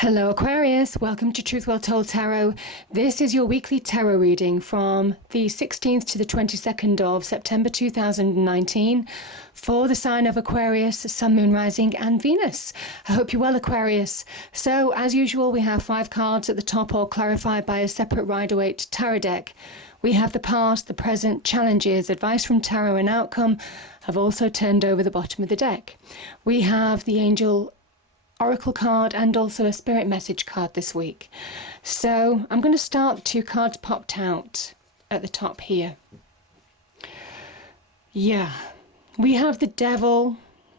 Hello Aquarius, welcome to Truth Well Told Tarot. This is your weekly tarot reading from the 16th to the 22nd of September 2019 for the sign of Aquarius, Sun, Moon, Rising and Venus. I hope you're well, Aquarius. So as usual, we have 5 cards at the top, all clarified by a separate Rider-Waite tarot deck. We have the past, the present, challenges, advice from tarot and outcome have also turned over the bottom of the deck. We have the Angel Oracle card and also a Spirit message card this week. So I'm going to start 2 cards popped out at the top here. Yeah, we have the Devil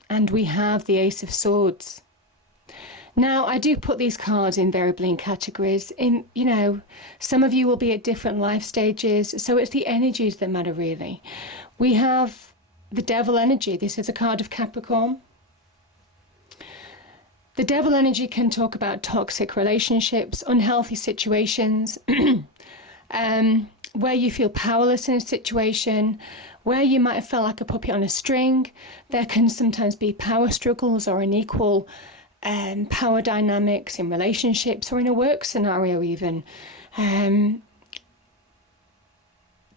and we have the Ace of Swords. Now, I do put these cards invariably in categories. Some of you will be at different life stages, so it's the energies that matter really. We have the Devil energy. This is a card of Capricorn. The Devil energy can talk about toxic relationships, unhealthy situations, where you feel powerless in a situation, where you might have felt like a puppet on a string. There can sometimes be power struggles or unequal power dynamics in relationships or in a work scenario even.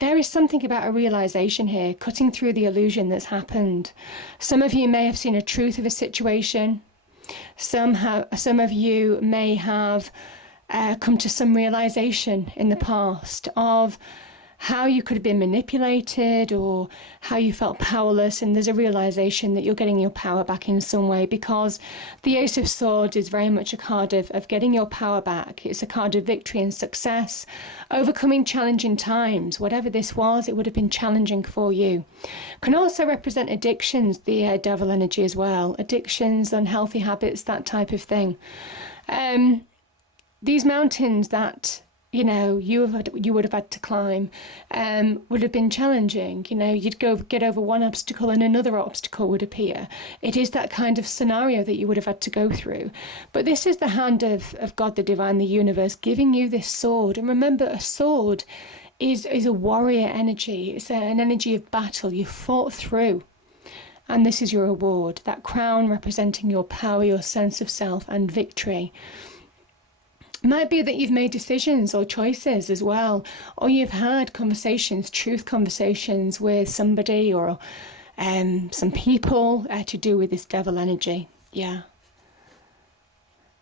There is something about a realization here, cutting through the illusion that's happened. Some of you may have seen a truth of a situation. Some of you may have come to some realization in the past of how you could have been manipulated or how you felt powerless, and there's a realization that you're getting your power back in some way, because the Ace of Swords is very much a card of getting your power back. It's a card of victory and success, overcoming challenging times. Whatever this was, it would have been challenging for you. Can also represent addictions, the Devil energy as well. Addictions, unhealthy habits, that type of thing. These mountains that you would have had to climb would have been challenging. You'd get over one obstacle and another obstacle would appear. It is that kind of scenario that you would have had to go through. But this is the hand of God, the divine, the universe, giving you this sword. And remember, a sword is a warrior energy. It's an energy of battle. You fought through. And this is your reward, that crown representing your power, your sense of self and victory. Might be that you've made decisions or choices as well, or you've had conversations, truth conversations with somebody or some people to do with this Devil energy. Yeah.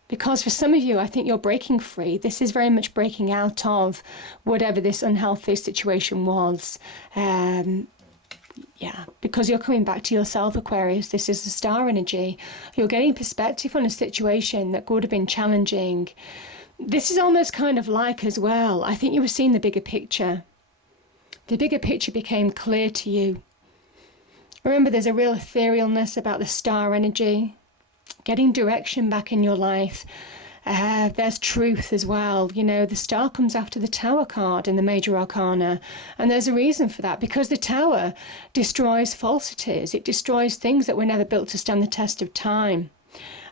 Because for some of you, I think you're breaking free. This is very much breaking out of whatever this unhealthy situation was. Yeah, because you're coming back to yourself, Aquarius. This is the Star energy. You're getting perspective on a situation that would have been challenging. This is almost kind of like as well, I think you were seeing the bigger picture. The bigger picture became clear to you. Remember, there's a real etherealness about the Star energy. Getting direction back in your life. There's truth as well. The Star comes after the Tower card in the Major Arcana. And there's a reason for that, because the Tower destroys falsities. It destroys things that were never built to stand the test of time.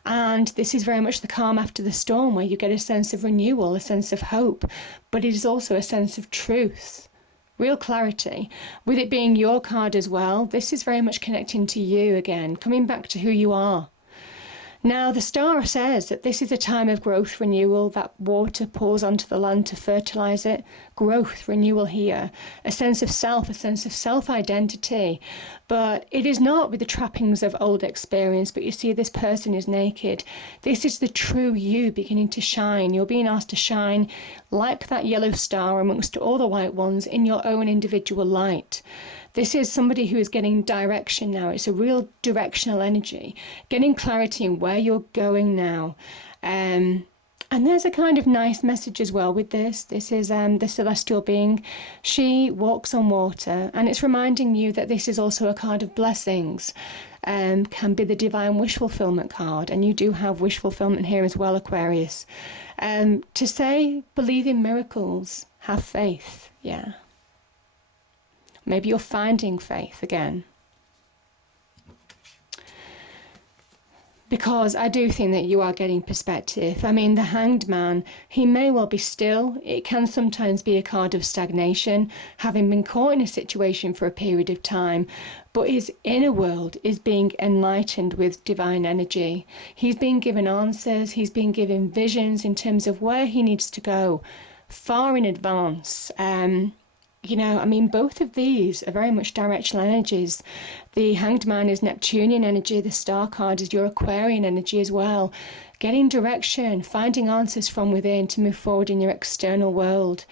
And this is very much the calm after the storm, where you get a sense of renewal, a sense of hope, but it is also a sense of truth, real clarity. With it being your card as well, this is very much connecting to you again, coming back to who you are. Now, the Star says that this is a time of growth, renewal, that water pours onto the land to fertilise it. Growth, renewal here. A sense of self, a sense of self-identity. But it is not with the trappings of old experience, but you see this person is naked. This is the true you beginning to shine. You're being asked to shine like that yellow star amongst all the white ones in your own individual light. This is somebody who is getting direction now. It's a real directional energy, getting clarity in where you're going now. And there's a kind of nice message as well with this. This is the celestial being. She walks on water, and it's reminding you that this is also a card of blessings. Can be the divine wish fulfillment card, and you do have wish fulfillment here as well, Aquarius. To say, believe in miracles, have faith. Yeah. Maybe you're finding faith again. because I do think that you are getting perspective. I mean, the Hanged Man, he may well be still. It can sometimes be a card of stagnation, having been caught in a situation for a period of time, but his inner world is being enlightened with divine energy. He's being given answers, he's being given visions in terms of where he needs to go far in advance. I mean, both of these are very much directional energies. The Hanged Man is Neptunian energy. The Star card is your Aquarian energy as well. Getting direction, finding answers from within to move forward in your external world.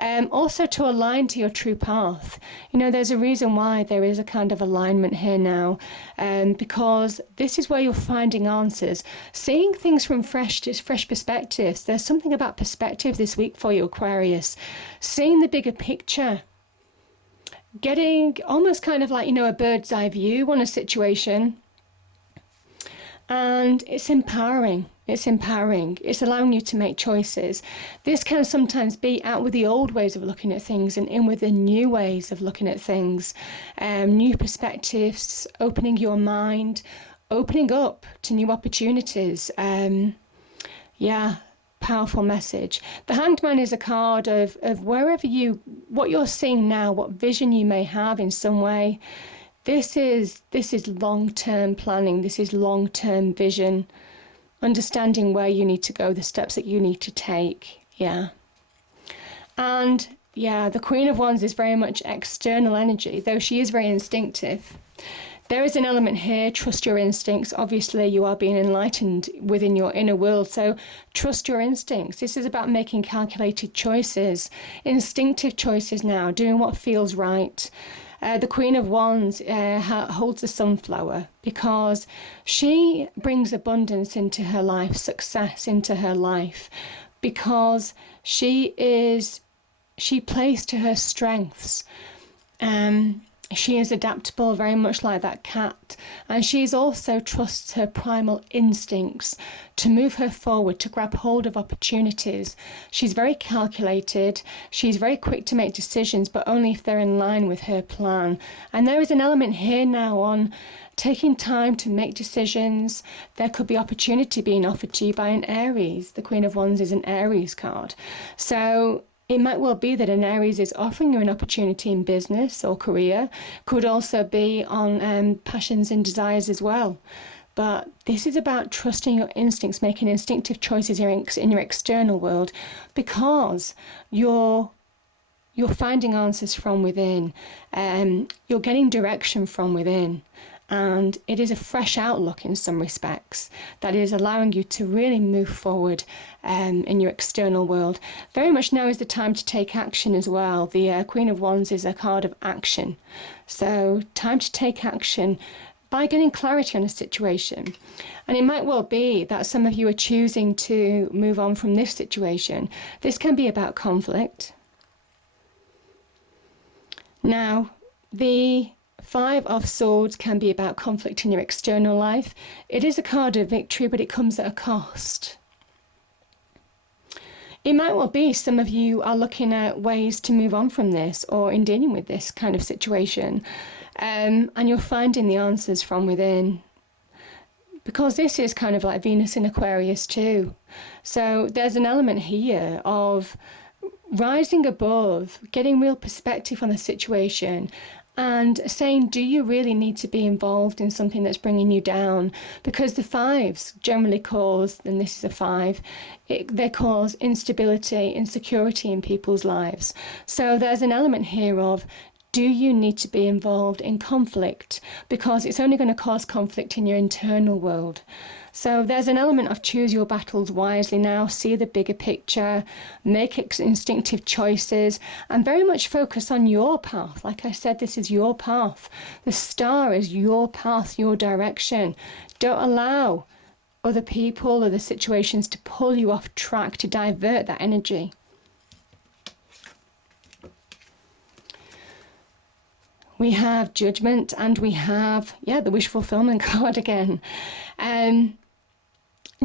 Also to align to your true path. There's a reason why there is a kind of alignment here now, because this is where you're finding answers, seeing things from fresh perspectives. There's something about perspective this week for you, Aquarius. Seeing the bigger picture. Getting almost kind of like, a bird's eye view on a situation. And it's empowering. It's allowing you to make choices. This can sometimes be out with the old ways of looking at things and in with the new ways of looking at things. New perspectives, opening your mind, opening up to new opportunities. Powerful message. The Hanged Man is a card of what you're seeing now, what vision you may have in some way. This is long-term planning. This is long-term vision, understanding where you need to go, the steps that you need to take. And the Queen of Wands is very much external energy, though she is very instinctive. There is an element here, trust your instincts. Obviously, you are being enlightened within your inner world, so trust your instincts. This is about making calculated choices, instinctive choices now, doing what feels right. The Queen of Wands holds the sunflower because she brings abundance into her life, success into her life, because she plays to her strengths. She is adaptable, very much like that cat, and she's also trusts her primal instincts to move her forward, to grab hold of opportunities. She's very calculated, she's very quick to make decisions, but only if they're in line with her plan. And there is an element here now on taking time to make decisions. There could be opportunity being offered to you by an Aries. The Queen of Wands is an Aries card. So it might well be that an Aries is offering you an opportunity in business or career. Could also be on passions and desires as well. But this is about trusting your instincts, making instinctive choices in your external world, because you're finding answers from within. You're getting direction from within. And it is a fresh outlook in some respects that is allowing you to really move forward in your external world. Very much now is the time to take action as well. The Queen of Wands is a card of action. So time to take action by getting clarity on a situation. And it might well be that some of you are choosing to move on from this situation. This can be about conflict. Now, the Five of Swords can be about conflict in your external life. It is a card of victory, but it comes at a cost. It might well be some of you are looking at ways to move on from this or in dealing with this kind of situation. And you're finding the answers from within. Because this is kind of like Venus in Aquarius too. So there's an element here of rising above, getting real perspective on the situation, and saying, do you really need to be involved in something that's bringing you down? Because the fives generally cause, and this is a five, they cause instability, insecurity in people's lives. So there's an element here of, do you need to be involved in conflict? Because it's only going to cause conflict in your internal world. So there's an element of choose your battles wisely now, see the bigger picture, make instinctive choices, and very much focus on your path. Like I said, this is your path. The star is your path, your direction. Don't allow other people or the situations to pull you off track, to divert that energy. We have Judgment, and we have, the Wish Fulfillment card again.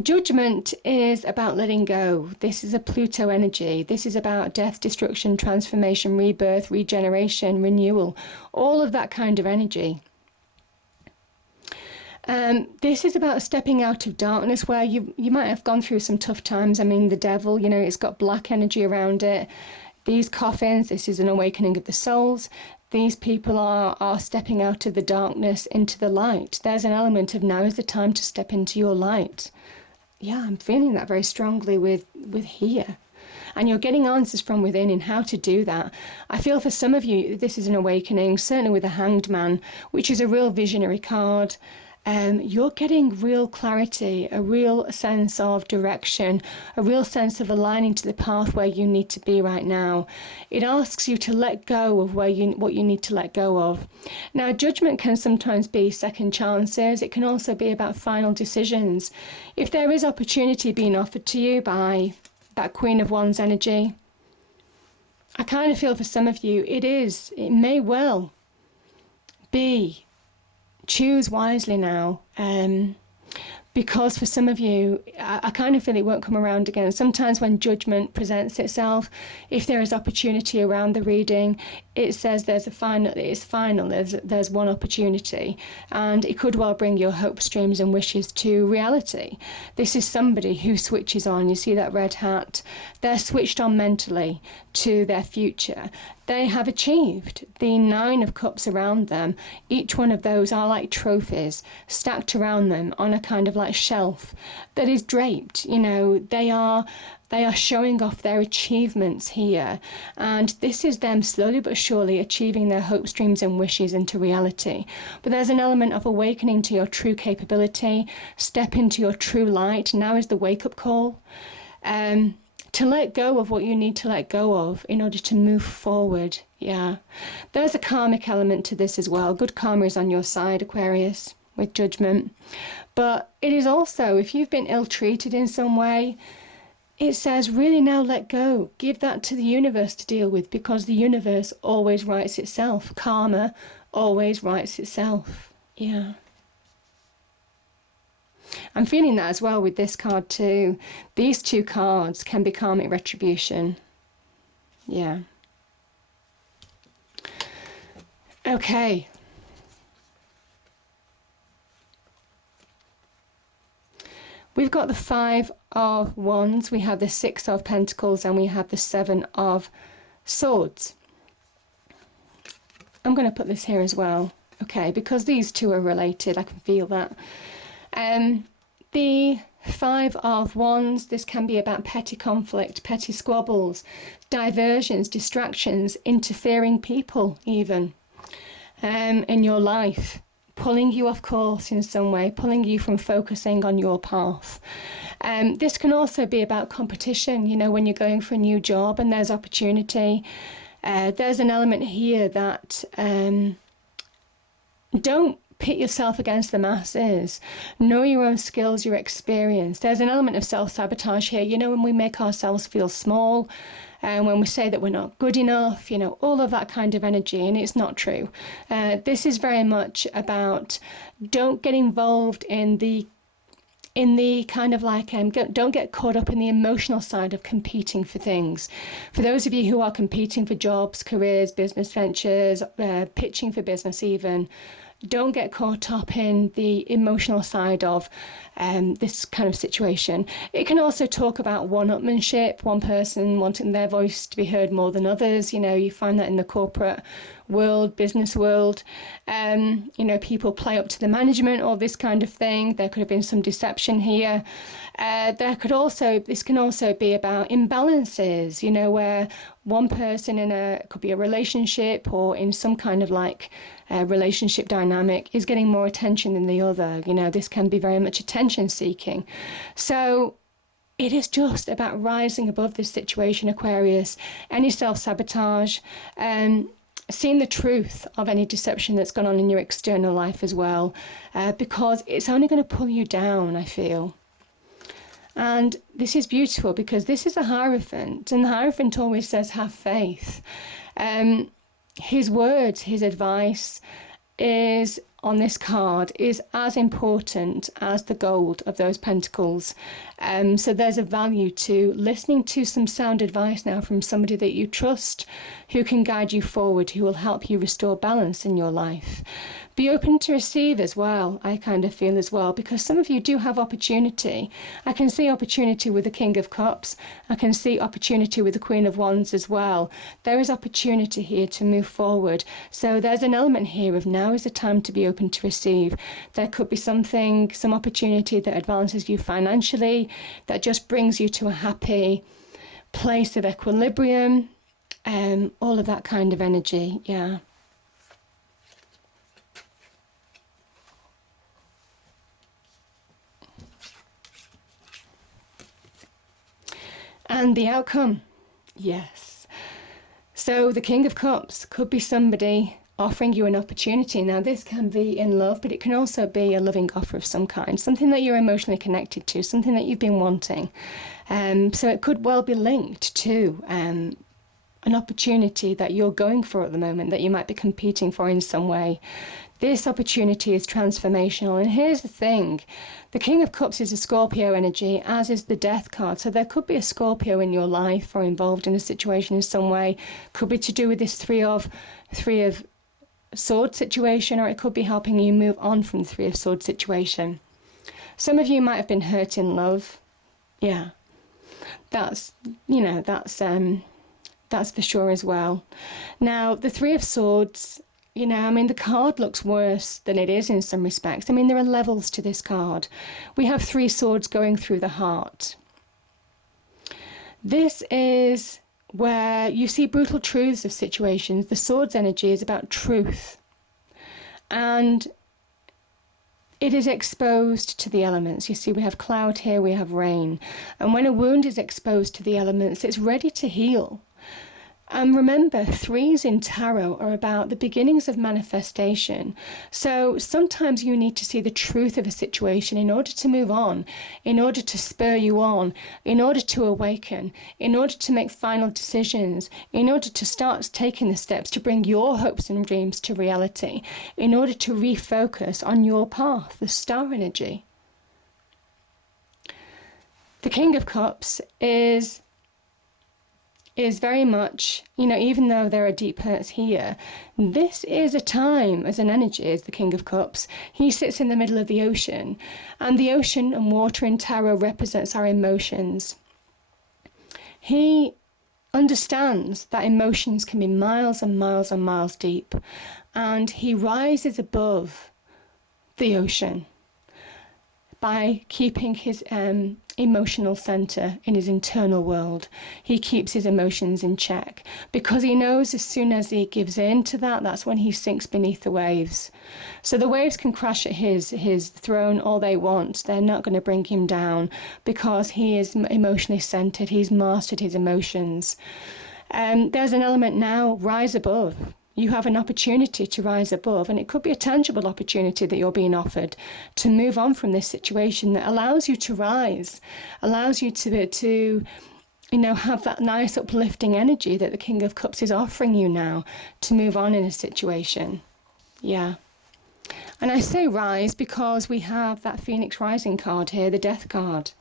Judgment is about letting go. This is a Pluto energy. This is about death, destruction, transformation, rebirth, regeneration, renewal, all of that kind of energy. This is about stepping out of darkness where you might have gone through some tough times. I mean, the devil, you know, it's got black energy around it. These coffins, this is an awakening of the souls. These people are stepping out of the darkness into the light. There's an element of now is the time to step into your light. Yeah, I'm feeling that very strongly with here. And you're getting answers from within in how to do that. I feel for some of you, this is an awakening, certainly with the Hanged Man, which is a real visionary card. You're getting real clarity, a real sense of direction, a real sense of aligning to the path where you need to be right now. It asks you to let go of what you need to let go of. Now, judgment can sometimes be second chances. It can also be about final decisions. If there is opportunity being offered to you by that Queen of Wands energy, I kind of feel for some of you, it may well be choose wisely now, because for some of you, I kind of feel it won't come around again. Sometimes when judgment presents itself, if there is opportunity around the reading, it says there's there's one opportunity, and it could well bring your hopes, dreams and wishes to reality. This is somebody who switches on. You see that red hat? They're switched on mentally to their future. They have achieved the 9 of Cups around them. Each one of those are like trophies stacked around them on a kind of like shelf that is draped. You know, they are showing off their achievements here. And this is them slowly but surely achieving their hopes, dreams and wishes into reality. But there's an element of awakening to your true capability. Step into your true light. Now is the wake-up call. To let go of what you need to let go of in order to move forward. Yeah. There's a karmic element to this as well. Good karma is on your side, Aquarius, with judgment. But it is also, if you've been ill-treated in some way, it says really now let go. Give that to the universe to deal with, because the universe always rights itself. Karma always rights itself. Yeah. I'm feeling that as well with this card too. These two cards can be karmic retribution. Yeah. Okay. We've got the 5 of Wands, we have the 6 of Pentacles, and we have the 7 of Swords. I'm going to put this here as well. Okay, because these two are related, I can feel that. The 5 of Wands, this can be about petty conflict, petty squabbles, diversions, distractions, interfering people even in your life, pulling you off course in some way, pulling you from focusing on your path. This can also be about competition, you know, when you're going for a new job and there's opportunity. There's an element here that don't pit yourself against the masses. Know your own skills, your experience. There's an element of self-sabotage here. You know, when we make ourselves feel small, and when we say that we're not good enough, you know, all of that kind of energy, and it's not true. This is very much about don't get involved in the kind of like, don't get caught up in the emotional side of competing for things. For those of you who are competing for jobs, careers, business ventures, pitching for business even, don't get caught up in the emotional side of this kind of situation. It can also talk about one-upmanship, one person wanting their voice to be heard more than others. You know, you find that in the corporate world, business world. You know, people play up to the management, all this kind of thing. There could have been some deception here. This can also be about imbalances, you know, where one person could be a relationship or in some kind of like relationship dynamic is getting more attention than the other. You know, this can be very much attention seeking. So it is just about rising above this situation, Aquarius. Any self-sabotage, seeing the truth of any deception that's gone on in your external life as well, because it's only going to pull you down, I feel. And this is beautiful because this is a Hierophant, and the Hierophant always says have faith. His words, his advice is on this card is as important as the gold of those pentacles. So there's a value to listening to some sound advice now from somebody that you trust, who can guide you forward, who will help you restore balance in your life. Be open to receive as well, I kind of feel as well, because some of you do have opportunity. I can see opportunity with the King of Cups. I can see opportunity with the Queen of Wands as well. There is opportunity here to move forward. So there's an element here of now is the time to be open to receive. There could be something, some opportunity that advances you financially, that just brings you to a happy place of equilibrium, all of that kind of energy, yeah. And the outcome, yes. So the King of Cups could be somebody offering you an opportunity. Now this can be in love, but it can also be a loving offer of some kind, something that you're emotionally connected to, something that you've been wanting. So it could well be linked to an opportunity that you're going for at the moment, that you might be competing for in some way. This opportunity is transformational. And here's the thing. The King of Cups is a Scorpio energy, as is the Death card. So there could be a Scorpio in your life or involved in a situation in some way. Could be to do with this Three of Swords situation, or it could be helping you move on from the Three of Swords situation. Some of you might have been hurt in love. Yeah. That's for sure as well. Now, the Three of Swords, the card looks worse than it is in some respects. There are levels to this card. We have three swords going through the heart. This is where you see brutal truths of situations. The Swords energy is about truth. And it is exposed to the elements. You see, we have cloud here, we have rain. And when a wound is exposed to the elements, it's ready to heal. And remember, threes in tarot are about the beginnings of manifestation. So sometimes you need to see the truth of a situation in order to move on, in order to spur you on, in order to awaken, in order to make final decisions, in order to start taking the steps to bring your hopes and dreams to reality, in order to refocus on your path, the star energy. The King of Cups is very much, even though there are deep hurts here, this is a time, as an energy, as the King of Cups, he sits in the middle of the ocean, and the ocean and water in tarot represents our emotions. He understands that emotions can be miles and miles and miles deep, and he rises above the ocean by keeping his emotional center in his internal world. He keeps his emotions in check because he knows as soon as he gives in to that, that's when he sinks beneath the waves. So the waves can crash at his throne all they want. They're not going to bring him down because he is emotionally centered. He's mastered his emotions. There's an element now, rise above. You have an opportunity to rise above, and it could be a tangible opportunity that you're being offered to move on from this situation that allows you to rise, allows you to have that nice uplifting energy that the King of Cups is offering you now to move on in a situation. Yeah. And I say rise because we have that Phoenix Rising card here, the Death card.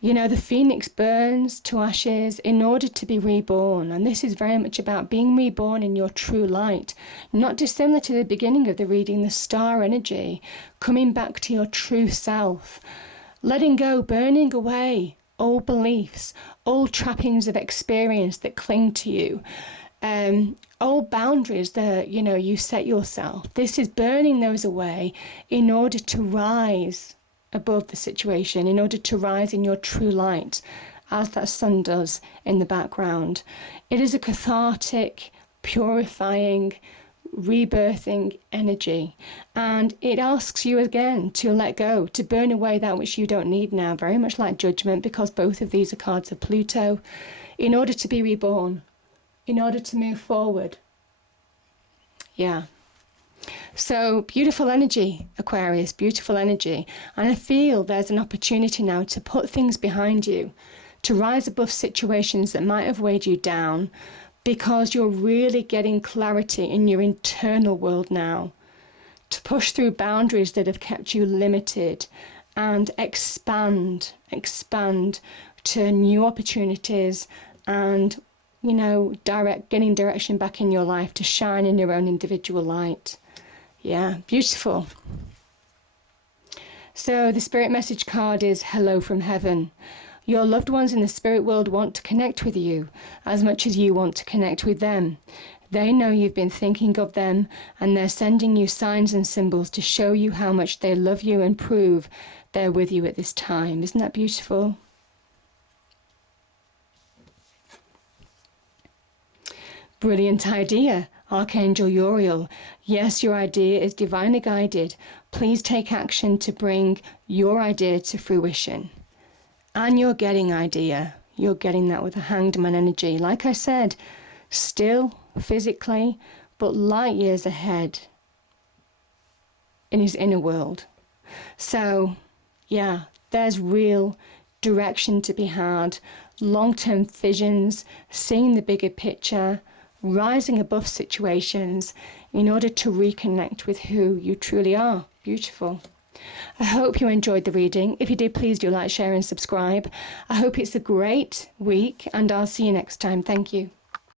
The phoenix burns to ashes in order to be reborn. And this is very much about being reborn in your true light. Not dissimilar to the beginning of the reading, the star energy, coming back to your true self. Letting go, burning away old beliefs, old trappings of experience that cling to you. Old boundaries that, you set yourself. This is burning those away in order to rise above the situation, in order to rise in your true light, as that sun does in the background. It is a cathartic, purifying, rebirthing energy, and it asks you again to let go, to burn away that which you don't need now, very much like Judgment, because both of these are cards of Pluto, in order to be reborn, in order to move forward. Yeah. So beautiful energy, Aquarius, beautiful energy. And I feel there's an opportunity now to put things behind you, to rise above situations that might have weighed you down, because you're really getting clarity in your internal world now, to push through boundaries that have kept you limited and expand to new opportunities and, getting direction back in your life to shine in your own individual light. Yeah, beautiful. So the spirit message card is hello from heaven. Your loved ones in the spirit world want to connect with you as much as you want to connect with them. They know you've been thinking of them, and they're sending you signs and symbols to show you how much they love you and prove they're with you at this time. Isn't that beautiful? Brilliant idea, Archangel Uriel. Yes, your idea is divinely guided. Please take action to bring your idea to fruition. And you're getting idea. You're getting that with the Hanged Man energy. Like I said, still physically, but light years ahead in his inner world. So, yeah, there's real direction to be had, long-term visions, seeing the bigger picture, rising above situations in order to reconnect with who you truly are. Beautiful. I hope you enjoyed the reading. If you did, please do like, share and subscribe. I hope it's a great week, and I'll see you next time. Thank you.